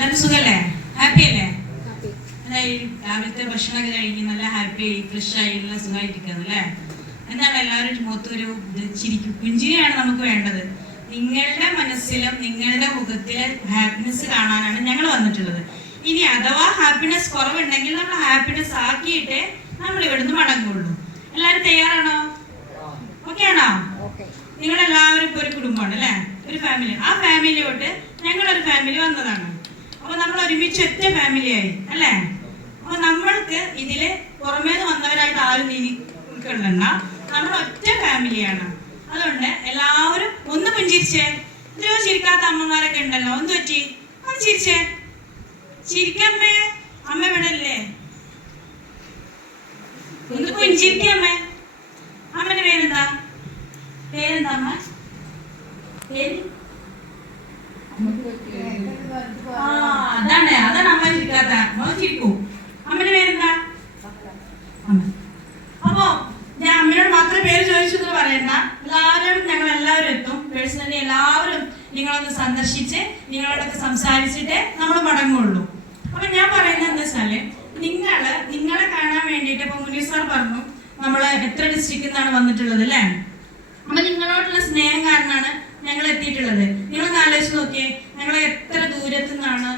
എല്ലാവരും സുഖല്ലേ? ഹാപ്പി അല്ലേ? രാവിലത്തെ ഭക്ഷണമൊക്കെ കഴിഞ്ഞ് നല്ല ഹാപ്പി ആയി ഫ്രഷ് ആയി നല്ല സുഖമായിട്ടിരിക്കുന്നത് അല്ലേ? എന്താണ് എല്ലാവരും മൊത്തൊരു ചിരിക്കും, പുഞ്ചിരിയാണ് നമുക്ക് വേണ്ടത്. നിങ്ങളുടെ മനസ്സിലും നിങ്ങളുടെ മുഖത്തിലെ ഹാപ്പിനെസ് കാണാനാണ് ഞങ്ങൾ വന്നിട്ടുള്ളത്. ഇനി അഥവാ ഹാപ്പിനെസ് കുറവുണ്ടെങ്കിൽ നമ്മൾ ഹാപ്പിനെസ് ആക്കിയിട്ടേ നമ്മൾ ഇവിടുന്ന് മടങ്ങുള്ളൂ. എല്ലാവരും തയ്യാറാണോ? ഓക്കെ ആണോ? നിങ്ങളെല്ലാവരും ഇപ്പോൾ ഒരു കുടുംബമാണ് അല്ലേ? ഒരു ഫാമിലി. ആ ഫാമിലിയോട്ട് ഞങ്ങളൊരു ഫാമിലി വന്നതാണ്. അപ്പൊ നമ്മൾ ഒരുമിച്ച് ഒറ്റ ഫാമിലിയായി അല്ലേ? അപ്പൊ നമ്മൾക്ക് ഇതില് പുറമേ വന്നവരായിട്ട് ആരും ഉൾക്കൊള്ളണ്ട, നമ്മൾ ഒറ്റ ഫാമിലിയാണ്. അതുകൊണ്ട് എല്ലാവരും ഒന്ന് പുഞ്ചിരിച്ചേ. എത്രയോ ചിരിക്കാത്ത അമ്മമാരൊക്കെ ഉണ്ടല്ലോ, ഒന്ന് പറ്റി ഒന്ന് ചിരിച്ചേ. ചിരിക്കമ്മേ, അമ്മ ഇവിടെ അല്ലേ? ഒന്ന് പുഞ്ചിരിക്കമ്മേ. അമ്മന്റെ പേരെന്താ? പേരെന്താ അമ്മ? പേര് അതാണ് അമ്മ ചിരിക്കാത്ത. അമ്മ ചിരിക്കൂ. അമ്മയുടെ പേരെന്താ? അപ്പോ ഞാൻ അമ്മയോട് മാത്രം പേര് ചോദിച്ചത് പറയണ്ട. എല്ലാവരും ഞങ്ങൾ എല്ലാവരും എത്തും. പേഴ്സണലി എല്ലാവരും നിങ്ങളൊന്ന് സന്ദർശിച്ച് നിങ്ങളോടൊക്കെ സംസാരിച്ചിട്ടേ നമ്മൾ മടങ്ങുള്ളൂ. അപ്പൊ ഞാൻ പറയുന്നത് എന്താ വെച്ചാല്, നിങ്ങളെ കാണാൻ വേണ്ടിയിട്ട് ഇപ്പൊ മുനീർ സാർ പറഞ്ഞു നമ്മള് എത്ര ഡിസ്ട്രിക്റ്റിൽ നിന്നാണ് വന്നിട്ടുള്ളത് അല്ലേ? അപ്പൊ നിങ്ങളോടുള്ള സ്നേഹം കാരണമാണ് ഞങ്ങൾ എത്തിയിട്ടുള്ളത്. നിങ്ങളൊന്ന് ആലോചിച്ച് നോക്കിയേ, ഞങ്ങൾ എത്ര ദൂരത്തു നിന്നാണ്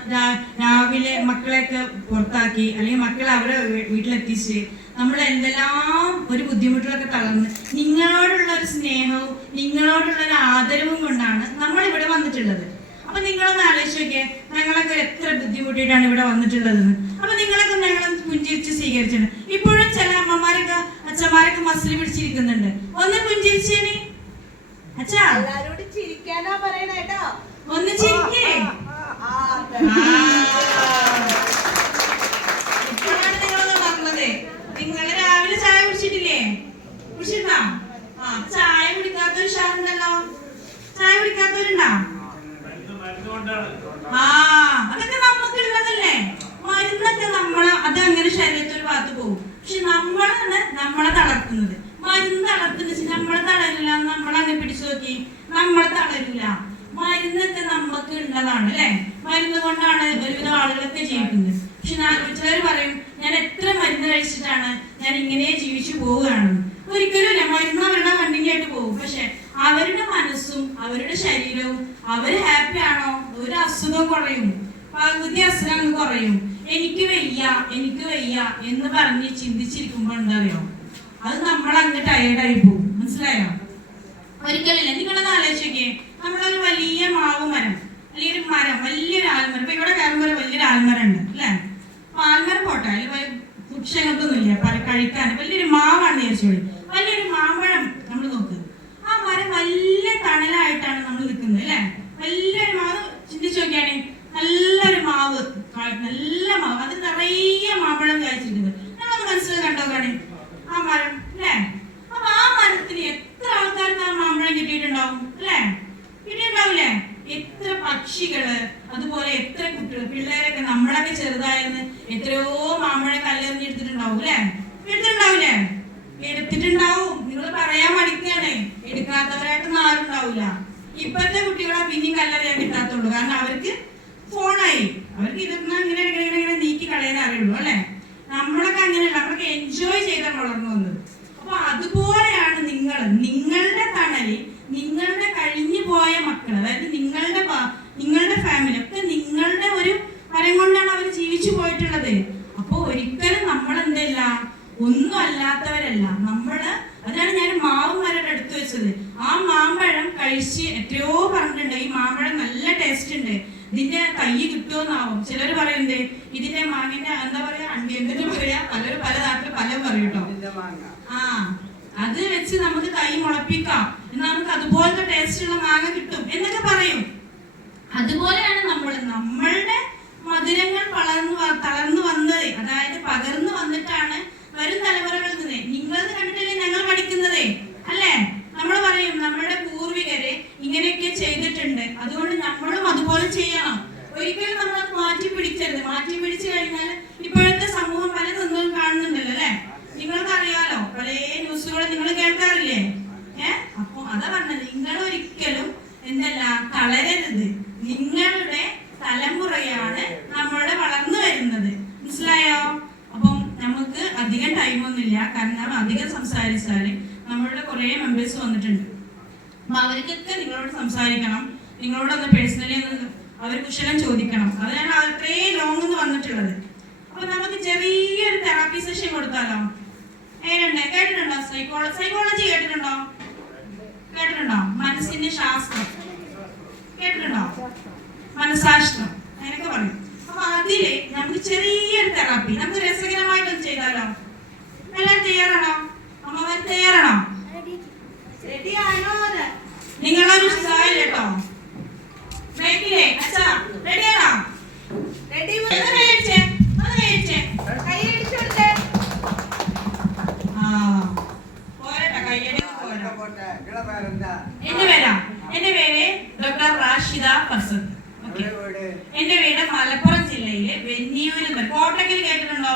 രാവിലെ മക്കളെയൊക്കെ പുറത്താക്കി അല്ലെങ്കിൽ മക്കളെ അവരെ വീട്ടിലെത്തിച്ച് നമ്മൾ എന്തെല്ലാം ഒരു ബുദ്ധിമുട്ടുകളൊക്കെ തളർന്ന് നിങ്ങളോടുള്ള ഒരു സ്നേഹവും നിങ്ങളോടുള്ള ഒരു ആദരവും കൊണ്ടാണ് നമ്മൾ ഇവിടെ വന്നിട്ടുള്ളത്. അപ്പൊ നിങ്ങളൊന്ന് ആലോചിച്ച് നോക്കിയേ, ഞങ്ങളൊക്കെ എത്ര ബുദ്ധിമുട്ടിയിട്ടാണ് ഇവിടെ വന്നിട്ടുള്ളതെന്ന്. അപ്പൊ നിങ്ങളൊക്കെ ഞങ്ങൾ പുഞ്ചിരിച്ച് സ്വീകരിച്ചിട്ടുണ്ട്. ഇപ്പോഴും ചില അമ്മമാരൊക്കെ അച്ഛന്മാരൊക്കെ മസിൽ പിടിച്ചിരിക്കുന്നുണ്ട്. ഒന്ന് പുഞ്ചിരിച്ചേനി അച്ഛാ. ചിരിക്കാനാ പറയണേട്ടോ, ഒന്ന് ചിരിക്കേ. ഇപ്പോഴാണ് നിങ്ങളൊന്ന് പറഞ്ഞത്. നിങ്ങൾ രാവിലെ ചായ കുടിച്ചിട്ടില്ലേ? കുടിച്ചിരുന്നോ? ചായ കുടിക്കാത്തൊരു ഉഷാറുണ്ടല്ലോ. ചായ കുടിക്കാത്തവരുണ്ടോ? അതൊക്കെ നമുക്ക് ഉള്ളതല്ലേ. മരുന്നൊക്കെ അത് അങ്ങനെ ശരീരത്തൊരു ഭാഗത്ത് പോകും. പക്ഷെ നമ്മളാണ് നമ്മളെ തളർത്തുന്നത്. മരുന്ന് തളർത്തുന്ന നമ്മളെ തളരില്ല. നമ്മളങ്ങനെ പിടിച്ചു നോക്കി, നമ്മളെ തളരില്ല. മരുന്നൊക്കെ നമുക്ക് ഉള്ളതാണ് അല്ലെ? മരുന്ന് കൊണ്ടാണ് ഒരുവിധം ആളുകളൊക്കെ ജീവിക്കുന്നത്. പക്ഷെ ചിലർ പറയും ഞാൻ എത്ര മരുന്ന് കഴിച്ചിട്ടാണ് ഞാൻ ഇങ്ങനെ ജീവിച്ചു പോവുകയാണെന്ന്. ഒരിക്കലും ഇല്ല. മരുന്ന് അവരുടെ കണ്ടിന്യായിട്ട് പോകും. പക്ഷെ അവരുടെ മനസ്സും അവരുടെ ശരീരവും അവർ ഹാപ്പി ആണോ? ഒരു അസുഖം കുറയും, പകുതി അസുഖം കുറയും. എനിക്ക് വയ്യ എന്ന് പറഞ്ഞ് ചിന്തിച്ചിരിക്കുമ്പോ എന്താ അറിയോ, അത് നമ്മളങ്ങ് ടയേർഡായി പോകും. മനസ്സിലായോ? ഒരിക്കലില്ല. നിങ്ങളത് ആലോചിക്കേ, നമ്മളൊരു വലിയ മാവ് മരം അല്ലെങ്കിൽ ഒരു മരം, വലിയൊരു ആൽമരം. ഇപ്പൊ ഇവിടെ കയറുമ്പോൾ ഒരു വലിയൊരു ആൽമരം ഉണ്ട് അല്ലെ? ആൽമരം പോട്ടെ, അതിൽ വൃക്ഷങ്ങൾക്കൊന്നുമില്ല കഴിക്കാൻ. വലിയൊരു മാവാണ് വിചാരിച്ചോളി. വലിയൊരു മാമ്പഴം നമ്മൾ നോക്ക്. ആ മരം വലിയ തണലായിട്ടാണ് നമ്മൾ നിൽക്കുന്നത് അല്ലെ? വലിയൊരു മാവ് ചിന്തിച്ചു നോക്കിയാണ്. നല്ലൊരു മാവ്, നല്ല മാവ്, അത് നിറയെ മാമ്പഴം കഴിച്ചിരിക്കുന്നത്. ഞങ്ങളൊന്ന് മനസ്സിൽ കണ്ടോ കാണി ആ മരം അല്ലേ? അപ്പൊ ആ മരത്തിന് എത്ര ആൾക്കാർക്ക് ആ മാമ്പഴം കിട്ടിയിട്ടുണ്ടാവും അല്ലേ? കിട്ടിയിട്ടുണ്ടാവില്ലേ? എത്ര പക്ഷികള്, അതുപോലെ എത്ര കുട്ടികൾ, പിള്ളേരൊക്കെ നമ്മളൊക്കെ ചെറുതായെന്ന് എത്രയോ മാമ്പഴം കല്ലെറിഞ്ഞെടുത്തിട്ടുണ്ടാവും അല്ലേ? എടുത്തിട്ടുണ്ടാവില്ലേ? എടുത്തിട്ടുണ്ടാവും. നിങ്ങൾ പറയാൻ മടിക്കാണ്. എടുക്കാത്തവരായിട്ടൊന്നും ആരും ഉണ്ടാവില്ല. ഇപ്പോഴത്തെ കുട്ടികളെ പിന്നെയും കല്ലെറിയാൻ കിട്ടാത്തുള്ളൂ. കാരണം അവർക്ക് ഫോണായി. അവർക്ക് ഇതൊന്നും ഇങ്ങനെ നീക്കി കളയാൻ അറിയുള്ളൂ അല്ലെ? നമ്മളൊക്കെ അങ്ങനെയല്ല. നമ്മളൊക്കെ എൻജോയ് ചെയ്താണ് വളർന്നു വന്നത്. അപ്പൊ അതുപോലെയാണ് നിങ്ങളുടെ തണലിൽ നിങ്ങളുടെ കഴിഞ്ഞു പോയ മക്കൾ, അതായത് നിങ്ങളുടെ ഫാമിലി ഒക്കെ നിങ്ങളുടെ ഒരു മരം കൊണ്ടാണ് അവർ ജീവിച്ചു പോയിട്ടുള്ളത്. അപ്പൊ ഒരിക്കലും നമ്മൾ എന്തല്ല, ഒന്നും അല്ലാത്തവരല്ല നമ്മള്. അതാണ് ഞാൻ മാവ് മരം എടുത്തു വെച്ചത്. ആ മാമ്പഴം കഴിച്ച് എത്രയോ പറഞ്ഞിട്ടുണ്ട്, ഈ മാമ്പഴം നല്ല ടേസ്റ്റ് ഉണ്ട്, ഇതിന്റെ തൈ കിട്ടുമെന്നാവും. ചിലർ പറയുന്നത് ഇതിന്റെ മാങ്ങിന്റെ എന്താ പറയാ, എന്തിനു പറയാ, പലരും പല നാട്ടിൽ പലരും പറയും കേട്ടോ. അത് വെച്ച് നമുക്ക് തൈ മുളപ്പിക്കാം, എന്നാൽ നമുക്ക് അതുപോലത്തെ ടേസ്റ്റ് ഉള്ള മാങ്ങ കിട്ടും എന്നൊക്കെ പറയും. അതുപോലെയാണ് നമ്മളുടെ മധുരങ്ങൾ തളർന്നു വന്നത്, അതായത് പകർന്നു വന്നിട്ടാണ് വരും തലമുറകൾ തന്നെ. നിങ്ങളത് കണ്ടിട്ടല്ലേ ഞങ്ങൾ പഠിക്കുന്നതേ അല്ലേ? നമ്മൾ പറയും നമ്മളുടെ പൂർവികര് ഇങ്ങനെയൊക്കെ ചെയ്തിട്ടുണ്ട്, അതുകൊണ്ട് നമ്മളും അതുപോലെ ചെയ്യണം. ഒരിക്കലും നമ്മളത് മാറ്റി പിടിച്ചരുത്. മാറ്റി പിടിച്ചു കഴിഞ്ഞാൽ ഇപ്പോഴത്തെ സമൂഹം പലതൊന്നും കാണുന്നുണ്ടല്ലോ അല്ലെ? നിങ്ങൾക്ക് അറിയാലോ, പല ന്യൂസുകളും നിങ്ങൾ കേൾക്കാറില്ലേ? അപ്പൊ അതാ പറഞ്ഞത്, നിങ്ങൾ ഒരിക്കലും എന്തല്ല തളരരുത്. നിങ്ങളുടെ തലമുറയാണ് കൊണ്ടാണ് നമ്മളുടെ വളർന്നു വരുന്നത്. മനസ്സിലായോ? അപ്പം നമുക്ക് അധികം ടൈമൊന്നുമില്ല, കാരണം അധികം സംസാരിച്ചാല് നമ്മളുടെ കുറെ മെമ്പേഴ്സ് വന്നിട്ടുണ്ട്. അപ്പൊ അവർക്കൊക്കെ നിങ്ങളോട് സംസാരിക്കണം, നിങ്ങളോടൊന്ന് പേഴ്സണലി ഒന്ന് അവർ കുശലം ചോദിക്കണം. അതിനാണ് അത്രയും ലോങ് നിന്ന് വന്നിട്ടുള്ളത്. അപ്പൊ നമുക്ക് ചെറിയൊരു തെറാപ്പി സെഷൻ കൊടുത്താലോ? കേട്ടിട്ടുണ്ടോ? സൈക്കോളജി കേട്ടിട്ടുണ്ടോ? മനസ്സിന്റെ ശാസ്ത്രം കേട്ടിട്ടുണ്ടോ? മനഃശാസ്ത്രം അങ്ങനെയൊക്കെ പറയും. അപ്പൊ അതില് നമുക്ക് ചെറിയൊരു തെറാപ്പി നമുക്ക് രസകരമായിട്ടൊന്ന് ചെയ്താലോ? എല്ലാവരും തയ്യാറാണോ? അമ്മമാർ തയ്യാറാണോ? റെഡിയാണോ? നിങ്ങളൊരു സ്റ്റൈൽ കേട്ടോ. റെഡിയാണോ? റെഡി? എന്റെ പേര് ഡോക്ടർ റാഷിദ ഫസദ്. എന്റെ വീട് മലപ്പുറം ജില്ലയിലെ വെന്നിയൂരിൽ. കോട്ടക്കൽ കേട്ടിട്ടുണ്ടോ?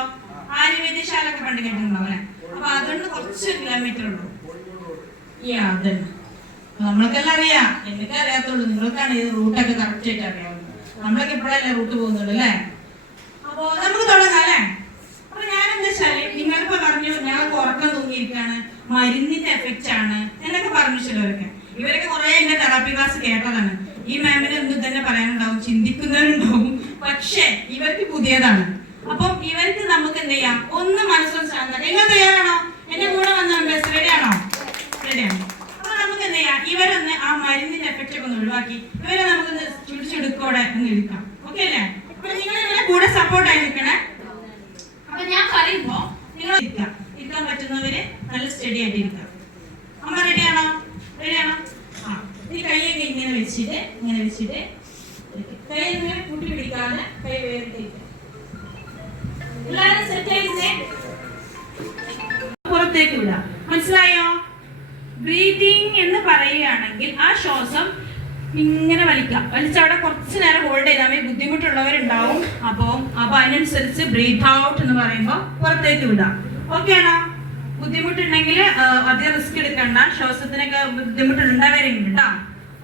ആയുർവേദശാലൊക്കെ പണ്ട് കേട്ടിട്ടുണ്ടോ? അപ്പൊ അതുകൊണ്ട് കുറച്ച് കിലോമീറ്റർ ഉള്ളൂ. അതന്നെ നമ്മൾക്കെല്ലാം അറിയാം. എനിക്ക് അറിയാത്തുള്ളൂ, നിങ്ങൾക്കാണ് ഈ റൂട്ടൊക്കെ കറക്റ്റ് ആയിട്ട് അറിയാവുന്നത്. നമ്മളൊക്കെ ഇപ്പോഴല്ലേ റൂട്ട് പോകുന്നുള്ളൂ അല്ലേ? അപ്പൊ നമുക്ക് തുടങ്ങാം അല്ലേ? അപ്പൊ ഞാനെന്താ വെച്ചാല് നിങ്ങളിപ്പോ പറഞ്ഞു ഞങ്ങൾക്ക് ഉറക്കം തൂങ്ങിയിരിക്കാണ്, മരുന്നിന്റെ എഫക്റ്റ് ആണ് എന്നൊക്കെ പറഞ്ഞു ചിലവരൊക്കെ. ഇവരൊക്കെ കുറെ എന്റെ തെറാപ്പി ക്ലാസ് കേട്ടതാണ്. ഈ മാമിന് എന്തും തന്നെ പറയാനുണ്ടാവും, ചിന്തിക്കുന്നവരുണ്ടാവും. പക്ഷെ ഇവർക്ക് പുതിയതാണ്. അപ്പം ഇവർക്ക് നമുക്ക് എന്ത് ചെയ്യാം, ഒന്ന് മനസ്സൊന്ന് ശാന്തം. നിങ്ങൾ തയ്യാറാണോ? എന്റെ കൂടെ വന്ന മെമ്പേഴ്സ് റെഡിയാണോ? റെഡിയാണ്. അപ്പൊ നമുക്ക് എന്ത് ചെയ്യാം, ഇവരൊന്ന് ആ മരുന്നിന്റെ എഫക്റ്റ് ഒക്കെ ഒന്ന് ഒഴിവാക്കി ഇവരെ നമുക്കൊന്ന് ചുടിച്ചെടുക്കോടെ ഒന്ന് ഇരിക്കാം. ഓക്കെ അല്ലേ? അപ്പൊ നിങ്ങൾ ഇവരെ കൂടെ സപ്പോർട്ടായി നിൽക്കണേ. അപ്പൊ ഞാൻ പറയുമ്പോ നിങ്ങൾ ഇരിക്കാൻ പറ്റുന്നവര് നല്ല സ്റ്റഡി ആയിട്ട് ഇരിക്കാം. അമ്മ റെഡിയാണോ? റെഡിയാണോ? ഈ കൈയൊക്കെ ഇങ്ങനെ വെച്ചിട്ട് കൈ ഇങ്ങനെ കൂട്ടി പിടിക്കാതെ കൈ വേറിട്ടിരിക്കാം. എല്ലാവരും സെറ്റ് ആയിരുന്നേ? പുറത്തേക്ക് വിടാം. മനസ്സിലായോ? ബ്രീതിങ് എന്ന് പറയുകയാണെങ്കിൽ ആ ശ്വാസം ഇങ്ങനെ വലിച്ചവിടെ കുറച്ച് നേരം ഹോൾഡ് ചെയ്താൽ ബുദ്ധിമുട്ടുള്ളവരുണ്ടാവും. അപ്പൊ അതിനനുസരിച്ച് ബ്രീത്ത് ഔട്ട് എന്ന് പറയുമ്പോൾ പുറത്തേക്ക് വിടാം. ഓക്കെ ആണോ? ബുദ്ധിമുട്ടുണ്ടെങ്കിൽ അധികം റിസ്ക് എടുക്കണ്ട. ശ്വാസത്തിനൊക്കെ ബുദ്ധിമുട്ടുണ്ടാവരുണ്ട് കേട്ടോ.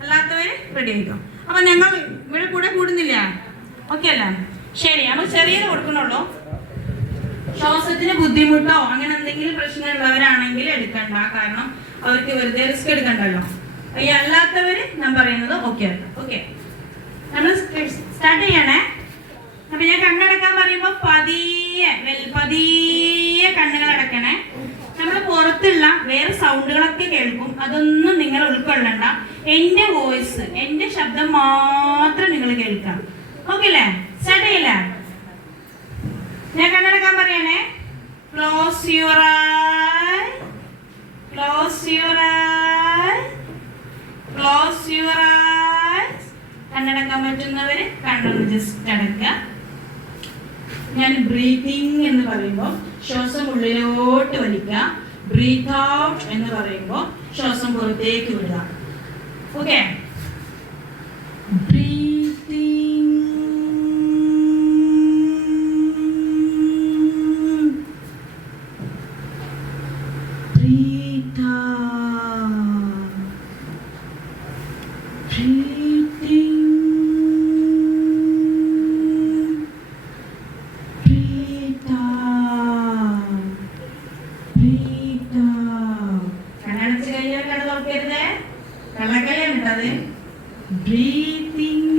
അല്ലാത്തവര് റെഡി ആയിക്കോ. അപ്പൊ ഞങ്ങൾ ഇവിടെ കൂടെ കൂടുന്നില്ല. ഓക്കെ അല്ലേ? ശരി, നമ്മൾ ചെറിയത് കൊടുക്കണുള്ളൂ. ശ്വാസത്തിന് ബുദ്ധിമുട്ടോ അങ്ങനെ എന്തെങ്കിലും പ്രശ്നമുള്ളവരാണെങ്കിൽ എടുക്കണ്ട, കാരണം അവർക്ക് വെറുതെ റിസ്ക് എടുക്കണ്ടല്ലോ. ഈ അല്ലാത്തവര് ഞാൻ പറയുന്നത് ഓക്കെ ഓക്കെ. നമ്മൾ സ്റ്റാർട്ട് ചെയ്യണേ. അപ്പൊ ഞാൻ കണ്ണടക്കാൻ പറയുമ്പോ പതിയെ കണ്ണുകൾ അടക്കണേ. നമ്മൾ പുറത്തുള്ള വേറെ സൗണ്ടുകളൊക്കെ കേൾക്കും, അതൊന്നും നിങ്ങൾ ഉൾക്കൊള്ളണ്ട. എന്റെ വോയിസ്, എന്റെ ശബ്ദം മാത്രം നിങ്ങൾ കേൾക്കാം. ഓക്കെ അല്ലേ? സ്റ്റാർട്ട് ചെയ്യില്ലേ? ഞാൻ കണ്ണടക്കാൻ പറയണേ. Close your eye, close your eye, close your eyes. കണ്ണടക്കാൻ പറ്റുന്നവര് കണ്ണൊന്ന് ജസ്റ്റ് അടക്കുക. ഞാൻ ബ്രീതിങ് എന്ന് പറയുമ്പോൾ ശ്വാസം ഉള്ളിലോട്ട് വലിക്കുക. ബ്രീത്ത് ഔട്ട് എന്ന് പറയുമ്പോൾ ശ്വാസം പുറത്തേക്ക് വിടുക. Okay? Breathe in, breathe out, breathe in, breathe out, breathe out. കണ്ണടച്ച് കഴിഞ്ഞാൽ കണ്ണ് തുറക്കരുതേ, കള്ളക്കല്ലാണ് കേട്ടത്. Breathe in,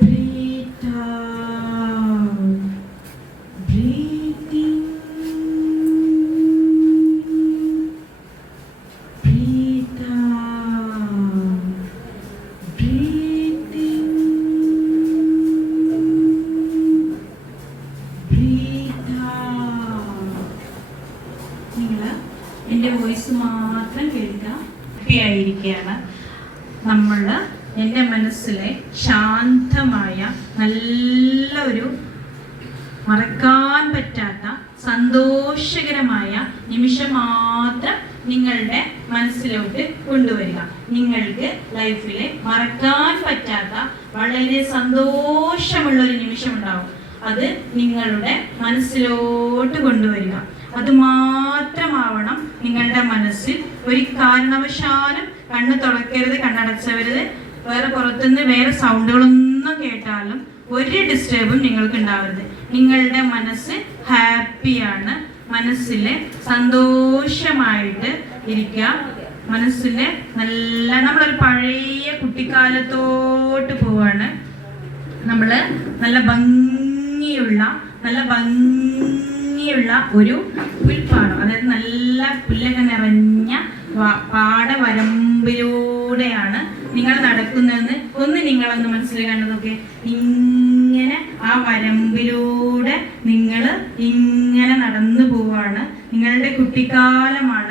breathe out, breathe in, breathe out, breathe in, breathe out. നിങ്ങൾ എൻ്റെ വോയിസ് മാത്രം കേൾക്കാം. ായിരിക്കുകയാണ് നമ്മൾ. എൻ്റെ മനസ്സിലെ ശാന്തമായ നല്ല ഒരു മറക്കാൻ പറ്റാത്ത സന്തോഷകരമായ നിമിഷം മാത്രം നിങ്ങളുടെ മനസ്സിലോട്ട് കൊണ്ടുവരിക. നിങ്ങൾക്ക് ലൈഫിലെ മറക്കാൻ പറ്റാത്ത വളരെ സന്തോഷമുള്ള ഒരു നിമിഷം ഉണ്ടാവും. അത് നിങ്ങളുടെ മനസ്സിലോട്ട് കൊണ്ടുവരിക. അത് മാത്രമാവണം നിങ്ങളുടെ മനസ്സിൽ. ഒരു കാരണവശാലും കണ്ണ് തുറക്കരുത്, കണ്ണടച്ചവരുത്. വേറെ പുറത്തുനിന്ന് വേറെ സൗണ്ടുകളൊന്നും കേട്ടാലും ഒരു ഡിസ്റ്റർബും നിങ്ങൾക്ക് ഉണ്ടാവരുത്. നിങ്ങളുടെ മനസ്സ് ഹാപ്പിയാണ്, മനസ്സിൽ സന്തോഷമായിട്ട് ഇരിക്കുക. മനസ്സിൽ നല്ല നമ്മളൊരു പഴയ കുട്ടിക്കാലത്തോട്ട് പോവാണ്. നമ്മൾ നല്ല ഭംഗിയുള്ള ഒരു പുൽപ്പാടം, അതായത് നല്ല പുല്ലൊക്കെ നിറഞ്ഞ പാടവരമ്പിലൂടെയാണ് നിങ്ങൾ നടക്കുന്നതെന്ന് നിങ്ങളൊന്ന് മനസ്സിൽ കണ്ടതൊക്കെ. ഇങ്ങനെ ആ വരമ്പിലൂടെ നിങ്ങൾ ഇങ്ങനെ നടന്നു പോവാണ്. നിങ്ങളുടെ കുട്ടിക്കാലമാണ്